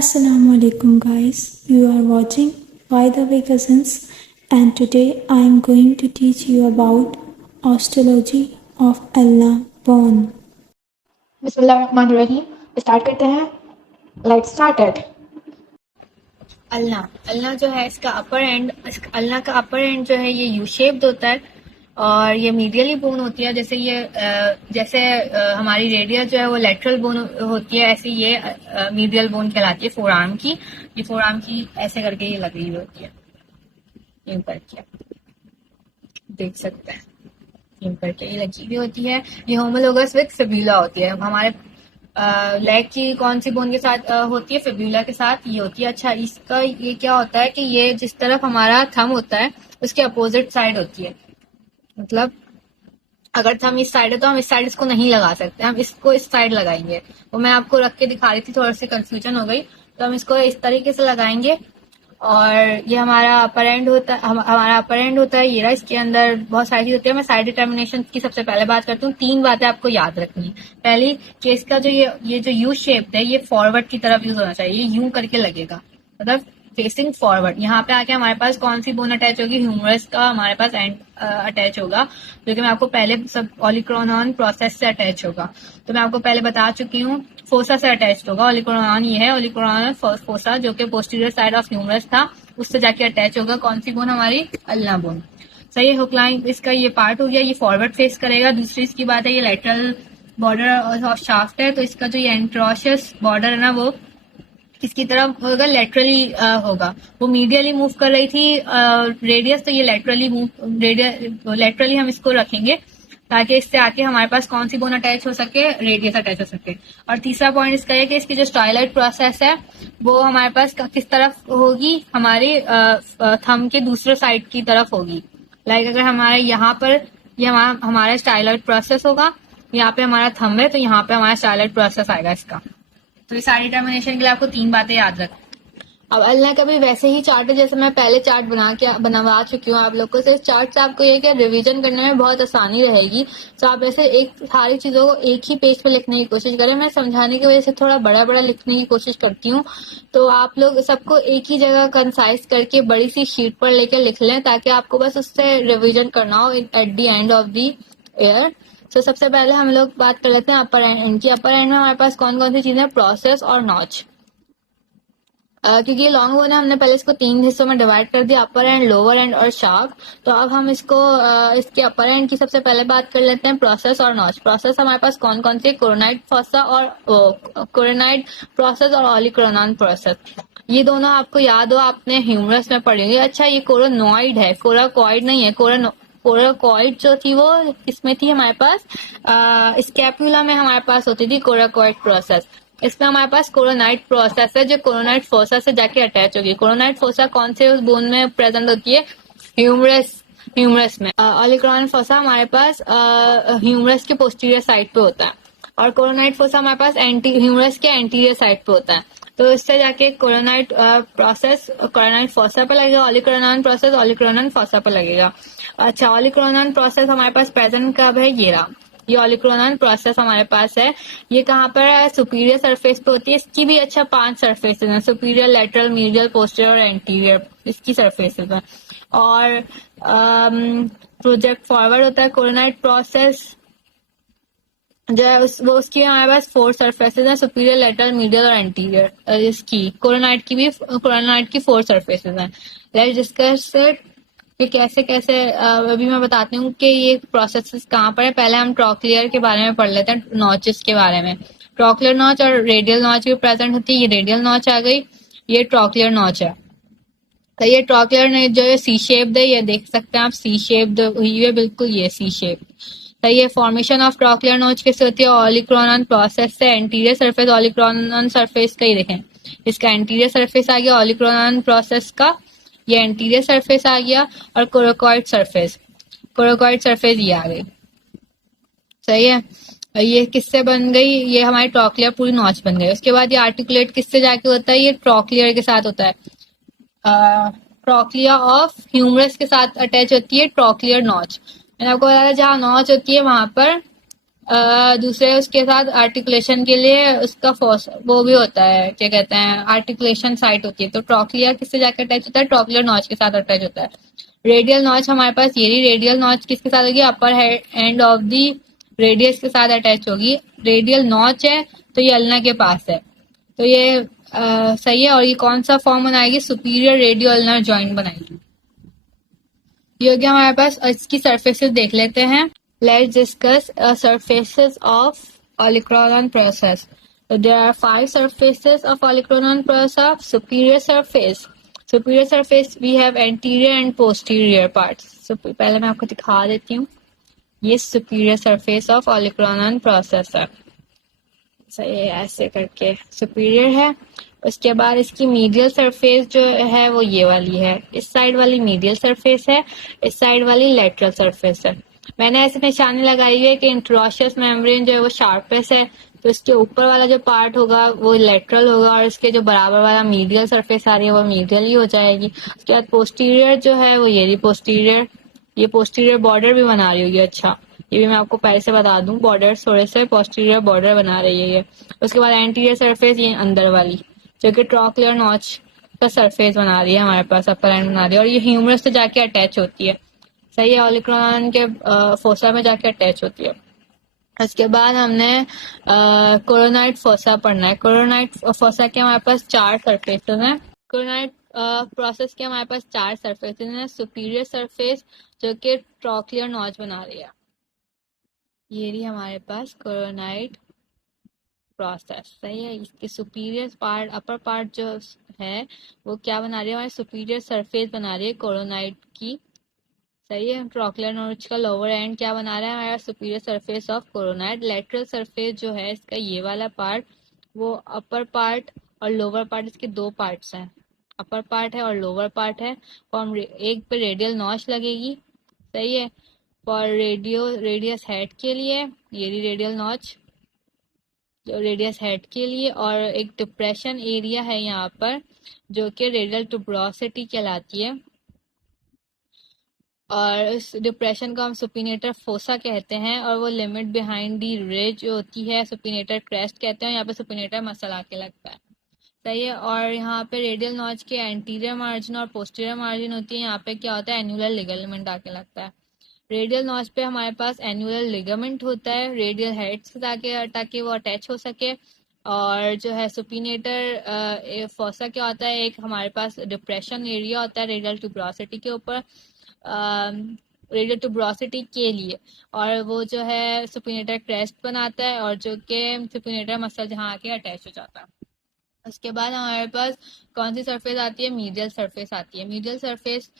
Assalamu alaikum guys, you are watching By the Way Cousins and today I am going to teach you about astrology of Allah born. बिस्मिल्लाहिर्रहमानिर्रहीम start करते हैं। Let's started. अल्लाह जो है इसका अपर and, अल्लाह का अपर and जो है ये यू शेप्ड होता है और ये मीडियली बोन होती है। जैसे हमारी रेडियस जो है वो लेटरल बोन होती है, ऐसे ये मीडियल बोन कहलाती है फोर आर्म की। ये फोर आर्म की ऐसे करके ये लगी हुई होती है, यूं करके देख सकते हैं, यूं करके ये लगी हुई होती है। ये होमोलोगस विद फिब्यूला होती है। हमारे लेग की कौन सी बोन के साथ होती है? फिब्यूला के साथ ये होती है। अच्छा, इसका ये क्या होता है कि ये जिस तरफ हमारा थंब होता है उसके अपोजिट साइड होती है। मतलब अगर थंब इस साइड है तो हम इस साइड इसको नहीं लगा सकते, हम इसको इस साइड लगाएंगे। वो मैं आपको रख के दिखा रही थी, थोड़ा सी कंफ्यूजन हो गई। तो हम इसको इस तरीके से लगाएंगे और ये हमारा अपर एंड होता है। हमारा अपर एंड होता है ये रहा। इसके अंदर बहुत सारी चीज होती है। मैं साइड डिटर्मिनेशन की सबसे पहले बात करती हूँ। 3 बातें आपको याद रखनी है। पहली कि इसका जो ये जो यू शेप है ये फॉरवर्ड की तरफ यूज होना चाहिए। ये यूं करके लगेगा, मतलब फेसिंग फॉरवर्ड। यहाँ पे आके हमारे पास कौन सी बोन अटैच होगी? ह्यूमरस का हमारे पास एंड अटैच होगा, जो कि मैं आपको पहले सब ऑलिक्रोनॉन प्रोसेस से अटैच होगा। तो मैं आपको पहले बता चुकी हूँ, फोसा से अटैच होगा। ऑलिक्रोनॉन ये है, ऑलिक्रोनॉन फोसा, जो कि पोस्टीरियर साइड ऑफ ह्यूमरस था, उससे जाके अटैच होगा। कौन सी बोन? हमारी अल्ना बोन। सही है। हुक लाइन इसका ये पार्ट हो गया, ये फॉरवर्ड फेस करेगा। दूसरी इसकी बात है, ये लेटरल बॉर्डर ऑफ शाफ्ट है, तो इसका जो ये एंट्रोशियस बॉर्डर है ना, वो किसकी तरफ होगा? लेटरली होगा। वो मीडियली मूव कर रही थी रेडियस, तो ये लेटरली हम इसको रखेंगे ताकि इससे आके हमारे पास कौन सी बोन अटैच हो सके? रेडियस अटैच हो सके। और तीसरा पॉइंट इसका है कि इसकी जो स्टाइलाइट प्रोसेस है वो हमारे पास किस तरफ होगी? हमारी थंब के दूसरे साइड की तरफ होगी। लाइक अगर हमारे यहाँ पर ये हमारा स्टाइलाइट प्रोसेस होगा, यहाँ पे हमारा थंब है, तो यहाँ पे हमारा स्टाइलाइट प्रोसेस आएगा इसका। तो इस सारी डिटर्मिनेशन के लिए आपको 3 बातें याद रख। अब अल्लाह का भी वैसे ही चार्ट है जैसे मैं पहले चार्ट बनवा चुकी हूँ आप लोग को। तो इस चार्ट से आपको ये कि रिवीजन करने में बहुत आसानी रहेगी। तो आप ऐसे एक सारी चीजों को एक ही पेज पे लिखने की कोशिश करें। मैं समझाने की वजह से थोड़ा बड़ा बड़ा लिखने की कोशिश करती हूँ, तो आप लोग सबको एक ही जगह कंसाइज करके बड़ी सी शीट पर लेकर लिख लें, ताकि आपको बस उससे रिविजन करना हो at the end of the year. तो सबसे पहले हम लोग बात कर लेते हैं अपर एंड की। अपर एंड में हमारे पास कौन कौन सी चीजें? प्रोसेस और नॉच। क्योंकि ये लॉन्ग बोन है, हमने पहले इसको 3 हिस्सों में डिवाइड कर दिया, अपर एंड, लोअर एंड और शार्प। तो अब हम इसको इसके अपर एंड की सबसे पहले बात कर लेते हैं, प्रोसेस और नॉच। प्रोसेस हमारे पास कौन कौन सी? कोरोनाइड फोसा और कोरोनाइड प्रोसेस और ऑलिक्रोनॉन प्रोसेस। ये दोनों आपको याद हो, आपने ह्यूमरस में पढ़ी होगी। अच्छा, ये कोरोनॉइड है, कोराकॉइड नहीं है। कोराकॉइड जो थी वो किसमें थी? हमारे पास स्कैपुला में हमारे पास होती थी कोराकॉइड प्रोसेस। इसमें हमारे पास कोरोनाइड प्रोसेस है जो कोरोनाइड फोसा से जाके अटैच होगी। कोरोनाइड फोसा कौन से उस बोन में प्रेजेंट होती है? ह्यूमरस में। ऑलिक्रोनॉन फोसा हमारे पास ह्यूमरस के पोस्टीरियर साइड पे होता है और कोरोनाइड फोसा हमारे पास ह्यूमरस के एंटीरियर साइड पे होता है। तो इससे जाके कोरोनाइड प्रोसेस कोरोनाइड फोसा पे लगेगा, ऑलिक्रोनॉन प्रोसेस ऑलिक्रोनॉन फोसा पे लगेगा। अच्छा, ऑलिक्रोनॉन प्रोसेस हमारे पास प्रेजेंट कब है? ये रहा, ये ऑलिक्रोनॉन प्रोसेस हमारे पास है। ये कहाँ पर है? सुपीरियर सरफेस पे होती है। इसकी भी अच्छा 5 सरफेसेस हैं, सुपीरियर, लेटरल, मीडियल, पोस्टीरियर और एंटीरियर, इसकी सरफेसेस है। और प्रोजेक्ट फॉरवर्ड होता है कोरोनाइड प्रोसेस जो है उसकी हमारे पास 4 सरफेसेस हैं, सुपीरियर, लेटरल, मीडियल और एंटीरियर। इसकी कोरोनाइड की 4 सरफेसेस हैं। लेट्स डिस्कस इट कि कैसे कैसे अभी मैं बताती हूँ कि ये प्रोसेसेस कहाँ पर है। पहले हम ट्रॉक्लियर के बारे में पढ़ लेते हैं, नॉचेस के बारे में। ट्रॉक्लियर नॉच और रेडियल नॉच भी प्रेजेंट होती है। ये रेडियल नॉच आ गई, ये ट्रॉक्लियर नॉच है। तो ये ट्रॉक्लियर ने जो है सी शेप्ड है, ये देख सकते हैं आप, सी शेप्ड हुई है बिल्कुल, ये सी शेप। तो ये फॉर्मेशन ऑफ ट्रॉक्लियर नॉच कैसे होती है? ऑलिक्रोनॉन प्रोसेस से। एंटीरियर सरफेस ऑलिक्रोनॉन सरफेस का ही देखें, इसका एंटीरियर सरफेस आ गया ऑलिक्रोनॉन प्रोसेस का, ये एंटीरियर सरफेस आ गया। और कोराकॉइड सरफेस ये आ गई। सही है। ये किससे बन गई? ये हमारी ट्रॉक्लियर पूरी नॉच बन गई। उसके बाद ये आर्टिकुलेट किससे जाके होता है? ये ट्रॉक्लियर के साथ होता है। ट्रॉक्लिया ऑफ ह्यूमरस के साथ अटैच होती है ट्रॉक्लियर नॉच। मैंने आपको बताया जहाँ नॉच होती है वहां पर दूसरे उसके साथ आर्टिकुलेशन के लिए उसका वो भी होता है, क्या कहते हैं, आर्टिकुलेशन साइट होती है। तो ट्रॉक्लिया किससे जाकर अटैच होता है? ट्रॉक्लियर नॉच के साथ अटैच होता है। रेडियल नॉच हमारे पास ये रही। रेडियल नॉच किसके साथ होगी? अपर एंड ऑफ दी रेडियस के साथ अटैच होगी। रेडियल नॉच है तो ये अल्ना के पास है, तो ये सही है। और ये कौन सा फॉर्म बनाएगी? सुपीरियर रेडियो अल्नर जॉइंट बनाएगी। ये हो गया हमारे पास। इसकी सरफेसेस देख लेते हैं। Let's discuss surfaces of olecranon process. So there are 5 surfaces of olecranon process. Superior surface. Superior surface we have anterior and posterior parts. So पहले मैं आपको दिखा देती हूँ। ये superior surface of olecranon process है। सही है, ऐसे करके सुपीरियर है। उसके बाद इसकी मीडियल सरफेस जो है वो ये वाली है। इस साइड वाली मीडियल सरफेस है, इस साइड वाली लेटरल सरफेस है। मैंने ऐसे निशानी लगाई है कि इंट्रोशियस मेम्ब्रेन जो है वो शार्पेस्ट है, तो इसके ऊपर वाला जो पार्ट होगा वो लेटरल होगा, और इसके जो बराबर वाला मीडियल सरफेस आ रही है वो मीडियल ही हो जाएगी। उसके बाद पोस्टीरियर जो है वो ये पोस्टीरियर, ये पोस्टीरियर बॉर्डर भी बना रही होगी। अच्छा, ये भी मैं आपको पहले से बता दूं, बॉर्डर थोड़े से पोस्टीरियर बॉर्डर बना रही है ये। उसके बाद एंटीरियर सरफेस ये अंदर वाली जो कि ट्रॉक्लियर नॉच का सरफेस बना रही है हमारे पास, अपर एंड बना रही है, और ये ह्यूमरस से जाके अटैच होती है। सही है, ओलिक्रॉन के फोसा में जाके अटैच होती है। उसके बाद हमने कोरोनाइड फोसा पढ़ना है। कोरोनाइड फोसा के हमारे पास 4 सरफेसेस हैं। कोरोनाइड प्रोसेस के हमारे पास 4 सरफेसेस हैं। सुपीरियर सरफेस जो कि ट्रॉक्लियर नॉच बना रही है, ये रही हमारे पास कोरोनाइड प्रोसेस। सही है, इसके सुपीरियर पार्ट, अपर पार्ट जो है वो क्या बना रही है? हमारे सुपीरियर सरफेस बना रही है कोरोनाइड की। सही है, ट्रॉक्लियर नॉच का लोअर एंड क्या बना रहा है? हमारा superior surface of coronoid. Lateral surface जो है इसका ये वाला पार्ट, वो अपर पार्ट और लोअर पार्ट, इसके 2 पार्ट्स हैं, अपर पार्ट है और लोअर पार्ट है। और एक पे रेडियल नॉच लगेगी। सही है, फॉर रेडियस हेड के लिए ये रेडियल नॉच जो रेडियस हेड के लिए, और एक डिप्रेशन एरिया है यहाँ पर जो कि रेडियल ट्यूबरोसिटी कहलाती है, और इस डिप्रेशन को हम सुपिनेटर फोसा कहते हैं, और वो लिमिट बिहाइंड दी रिज जो होती है सुपिनेटर क्रेस्ट कहते हैं। यहाँ पे सुपिनेटर मसल आके लगता है। सही है, और यहाँ पे रेडियल नॉच के एंटीरियर मार्जिन और पोस्टीरियर मार्जिन होती है। यहाँ पे क्या होता है? एन्युलर लिगामेंट आके लगता है। रेडियल नॉच पे हमारे पास एन्युलर लिगामेंट होता है रेडियल हेड से ताकि वो अटैच हो सके। और जो है सुपिनेटर फोसा क्या होता है? एक हमारे पास डिप्रेशन एरिया होता है रेडियल ट्यूबरोसिटी के ऊपर, रेडियल ट्यूबरोसिटी के लिए, और वो जो है सुपिनेटर क्रेस्ट बनाता है, और जो कि सुपिनेटर मसल जहाँ आके अटैच हो जाता है। उसके बाद हमारे पास कौन सी सरफेस आती है? मीडियल सरफेस आती है। मीडियल सरफेस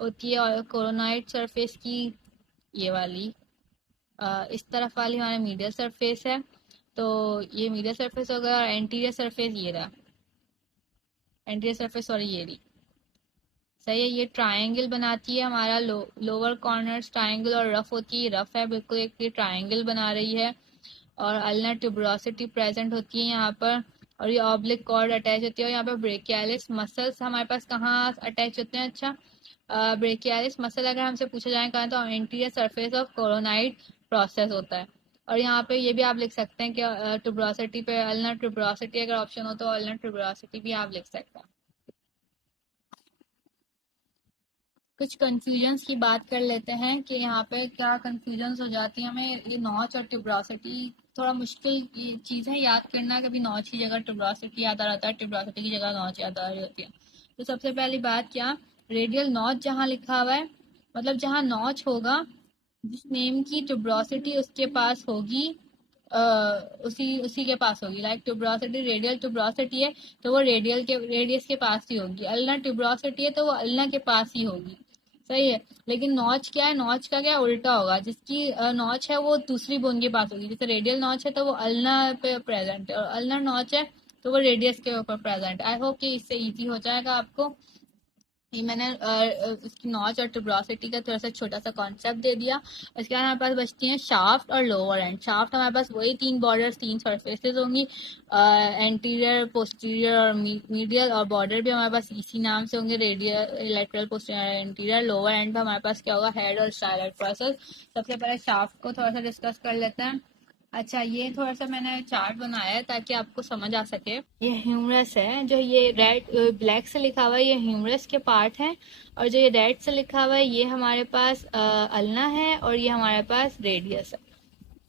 होती है और कोरोनाइड सरफेस की ये वाली इस तरफ वाली हमारा मीडियल सरफेस है। तो ये मीडियल सरफेस होगा, और एंटीरियर सरफेस ये रहा, एंटीरियर सरफेस और ये रही। सही है, ये ट्रायंगल बनाती है हमारा लोअर कॉर्नर्स ट्रायंगल, और रफ होती है, रफ है बिल्कुल, एक ये ट्रायंगल बना रही है। और अल्नर ट्यूबरोसिटी प्रेजेंट होती है यहाँ पर, और ये ऑब्लिक कॉर्ड अटैच होती है। और यहाँ पर ब्रेकियालिस मसल्स हमारे पास कहाँ अटैच होते हैं? अच्छा, ब्रेकियालिस मसल अगर हमसे पूछा जाए कहाँ, तो anterior surface of coronoid process होता है। और यहाँ पे ये भी आप लिख सकते हैं कि ट्यूबरोसिटी पे अल्नर ट्यूबरोसिटी अगर ऑप्शन हो तो अल्नर ट्यूबरोसिटी भी आप लिख सकते हैं। कुछ कंफ्यूजन्स की बात कर लेते हैं कि यहाँ पे क्या कंफ्यूजन्स हो जाती है हमें। ये नॉच और ट्यूबरोसिटी थोड़ा मुश्किल चीज़ है याद करना। कभी नॉच की जगह ट्यूबरोसिटी याद आ रहा है, ट्यूबरोसिटी की जगह नॉच याद आ रही होती है। तो सबसे पहली बात, क्या रेडियल नॉच जहाँ लिखा हुआ है, मतलब जहाँ नॉच होगा, जिस नेम की ट्यूबरोसिटी उसके पास होगी, उसी के पास होगी। लाइक ट्यूबरोसिटी, रेडियल ट्यूबरोसिटी है तो वो रेडियस के पास ही होगी। अल्नर ट्यूबरोसिटी है तो वो अल्नर के पास ही होगी। सही है, लेकिन नॉच क्या है? नॉच का क्या उल्टा होगा, जिसकी नॉच है वो दूसरी बोन के पास होगी। जैसे रेडियल नॉच है तो वो अल्नर पे प्रेजेंट है, और अल्नर नॉच है तो वो रेडियस के ऊपर प्रेजेंट है। आई होप कि इससे इजी हो जाएगा आपको। ये मैंने उसकी नॉच और ट्यूबरोसिटी का थोड़ा सा छोटा सा कॉन्सेप्ट दे दिया। उसके बाद हमारे पास बचती हैं शाफ्ट और लोअर एंड। शाफ्ट हमारे पास वही तीन बॉर्डर्स, तीन सरफेसेस होंगी, एंटीरियर, पोस्टीरियर और मीडियल, और बॉर्डर भी हमारे पास इसी नाम से होंगे, radial, lateral, posterior, anterior. Lower and पे हमारे पास क्या होगा, हेड और स्टाइलर प्रोसेस। सबसे पहले शाफ्ट को थोड़ा सा डिस्कस कर लेते हैं। अच्छा, ये थोड़ा सा मैंने चार्ट बनाया है ताकि आपको समझ आ सके। ये ह्यूमरस है, जो ये रेड ब्लैक से लिखा हुआ है ये ह्यूमरस के पार्ट है, और जो ये रेड से लिखा हुआ है ये हमारे पास अल्ना है, और ये हमारे पास रेडियस है।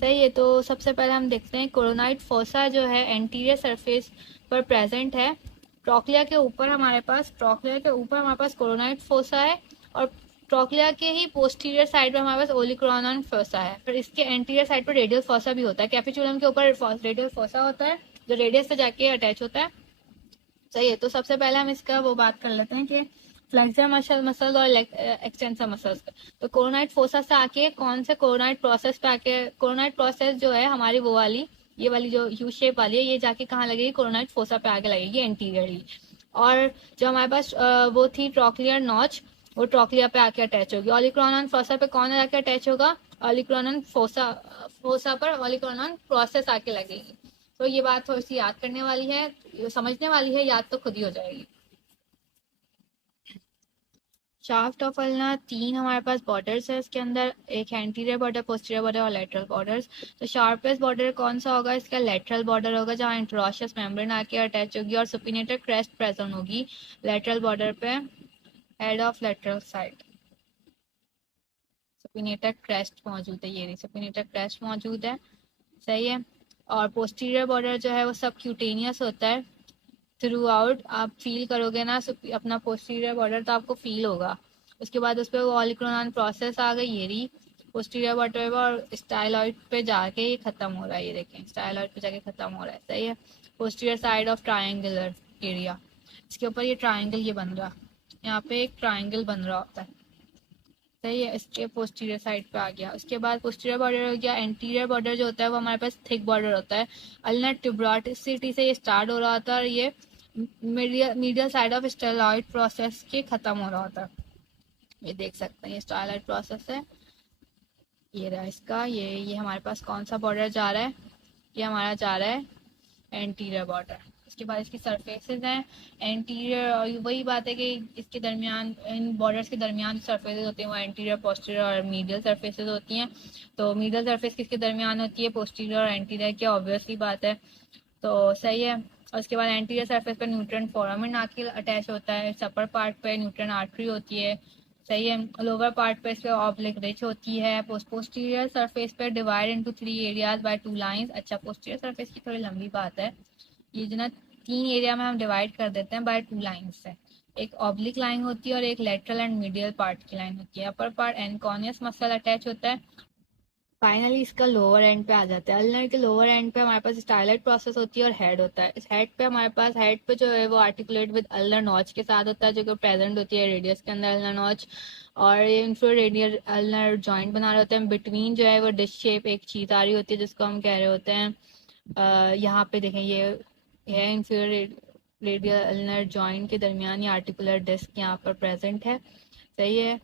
सही है। तो सबसे पहले हम देखते हैं कोरोनाइड फोसा जो है एंटीरियर सरफेस पर प्रेजेंट है। ट्रॉक्लिया के ऊपर हमारे पास कोरोनाइड फोसा है, और ट्रॉक्लिया के ही पोस्टीरियर साइड पर हमारे पास ओलिक्रोनॉन फोसा है। फिर इसके एंटीरियर साइड पर रेडियल फोसा भी होता है। कैपिचुलम के ऊपर रेडियल फोसा होता है जो रेडियस से जाके अटैच होता है। सही है। तो सबसे पहले हम इसका वो बात कर लेते हैं कि फ्लेक्सर मसल और एक्सटेंसर मसल्स। तो कोरोनाइड फोसा से आके कौन से कोरोनाइड प्रोसेस पे आके, कोरोनाइड प्रोसेस जो है हमारी वो वाली, ये वाली जो यू शेप वाली है, ये जाके कहाँ लगेगी, कोरोनाइड फोसा पे आके लगेगी एंटीरियरली। और जो हमारे पास वो थी ट्रॉक्लियर नॉच, वो ट्रॉक्लिया पे आके अटैच होगी। ऑलिक्रोनॉन फोसा पे कौन आके अटैच होगा, ऑलिक्रोनॉन फोसा पर ऑलिक्रोनॉन प्रोसेस आके लगेगी। तो ये बात थोड़ी सी याद करने वाली है, समझने वाली है, याद तो खुद ही हो जाएगी। शाफ्ट ऑफ अल्ना तीन हमारे पास बॉर्डर्स है इसके अंदर, एक एंटीरियर बॉर्डर, पोस्टीरियर बॉर्डर और लेटरल बॉर्डर्स। तो शार्पेस्ट बॉर्डर कौन सा होगा, इसका लेटरल बॉर्डर होगा, जहाँ इंट्रोशियस मेम्ब्रेन आके अटैच होगी और सुपिनेटर क्रेस्ट प्रेजेंट होगी लेटरल बॉर्डर पे, head of lateral side. Supinator crest मौजूद है, ये रही सुपिनेटर क्रेस्ट मौजूद है। सही है। और पोस्टीरियर बॉर्डर जो है वो सब क्यूटेनियस होता है। थ्रू आउट आप फील करोगे ना अपना पोस्टीरियर बॉर्डर, तो आपको फील होगा। उसके बाद उस पर वो ऑलिक्रोनॉन प्रोसेस आ गई, ये रही पोस्टीरियर बॉर्डर पे, और स्टाइलॉइड पे जाके ये खत्म हो रहा है, ये देखें स्टाइलॉइड पे जाके खत्म हो रहा है। सही है। Posterior side of triangular area, इसके ऊपर ये ट्राइंगल ये बन रहा, यहाँ पे एक ट्राइंगल बन रहा होता है। सही है। इसके पोस्टीरियर साइड पे आ गया। उसके बाद पोस्टीरियर बॉर्डर हो गया। एंटीरियर बॉर्डर जो होता है वो हमारे पास थिक बॉर्डर होता है। अल्नर ट्यूबरोसिटी से ये स्टार्ट हो रहा होता है, और ये medial side of steroid process के खत्म हो रहा होता है। ये देख सकते हैं, ये स्टेरॉइड प्रोसेस है, ये रहा इसका, ये हमारे पास कौन सा बॉर्डर जा रहा है, ये हमारा जा रहा है एंटीरियर बॉर्डर। इसके बाद इसकी सरफेसेस हैं एंटीरियर, और वही बात है कि इसके दरमियान, इन बॉर्डर्स के दरमियान सरफेसेस होती हैं वो एंटीरियर, पोस्टीरियर और मीडियल सरफेसेस होती हैं। तो मीडियल सरफेस किसके दरमियान होती है, पोस्टीरियर और एंटीरियर की, ऑब्वियसली बात है। तो सही है। और उसके बाद एंटीरियर सरफेस पर न्यूट्रन फोरामेन आके अटैच होता है। सपर पार्ट पे न्यूट्रन आर्टरी होती है। सही है। लोअर पार्ट पे इस पे ऑब्लिक रिच होती है। पोस्टीरियर सरफेस पे divide into 3 areas by 2 lines. अच्छा, पोस्टीरियर सरफेस की थोड़ी लंबी बात है, ये जो ना 3 एरिया में हम डिवाइड कर देते हैं बाय 2 लाइंस से। एक ऑब्लिक लाइन होती है और एक लेटरल एंड मीडियल पार्ट की लाइन होती है। अपर पार्ट एनकॉनियस मसल अटैच होता है। फाइनली इसका लोअर एंड पे आ जाता है। अल्नर के लोअर एंड पे हमारे पास स्टाइलॉइड प्रोसेस होती है और हेड होता है। इस हेड पे हमारे पास, हेड पे जो है वो आर्टिकुलेट विद अल्नर नॉच के साथ होता है, जो कि प्रेजेंट होती है रेडियस के अंदर अल्नर नॉच, और ये इंफ्लोर रेडियल अल्नर जॉइंट बना रहे होते हैं। बिटवीन जो है वो डिश शेप एक चीज आ रही होती है जिसको हम कह रहे होते हैं, यहाँ पे देखें ये है इंफ्लोर रेडियल अल्नर जॉइंट के दरमियान ये आर्टिकुलर डिस्क यहाँ पर प्रेजेंट है। सही है।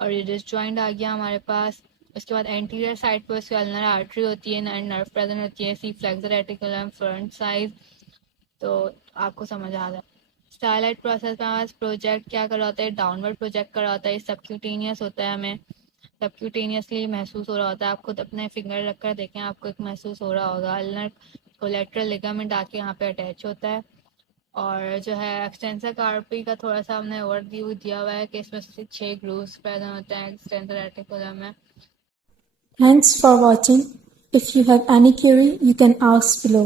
और ये डिस्क जॉइंट आ गया हमारे पास। उसके बाद एंटीरियर साइड पर उसकी अल्नर आर्टरी होती है एंड नर्व प्रेजेंट होती है, सी फ्लेक्सर रेटिकुलम फ्रंट साइड। तो आपको समझ आ जाए। स्टाइलॉइड प्रोसेस में हमारे प्रोजेक्ट क्या कर रहा होता है, डाउनवर्ड प्रोजेक्ट कर रहा होता है। सबक्यूटेनियस होता है, हमें सबक्यूटेनियसली महसूस हो रहा होता है। आप खुद अपने फिंगर रखकर देखें, आपको एक महसूस हो रहा होगा। अल्नर कोलेट्रल लिगामेंट आके यहाँ पे अटैच होता है। और जो है एक्सटेंसर कार्पी का थोड़ा सा हमने ओवरव्यू दिया हुआ है कि इसमें 6 ग्रूव्स प्रेजेंट होते हैं एक्सटेंसर रेटिकुलम में। Thanks for watching. If you have any query, you can ask below.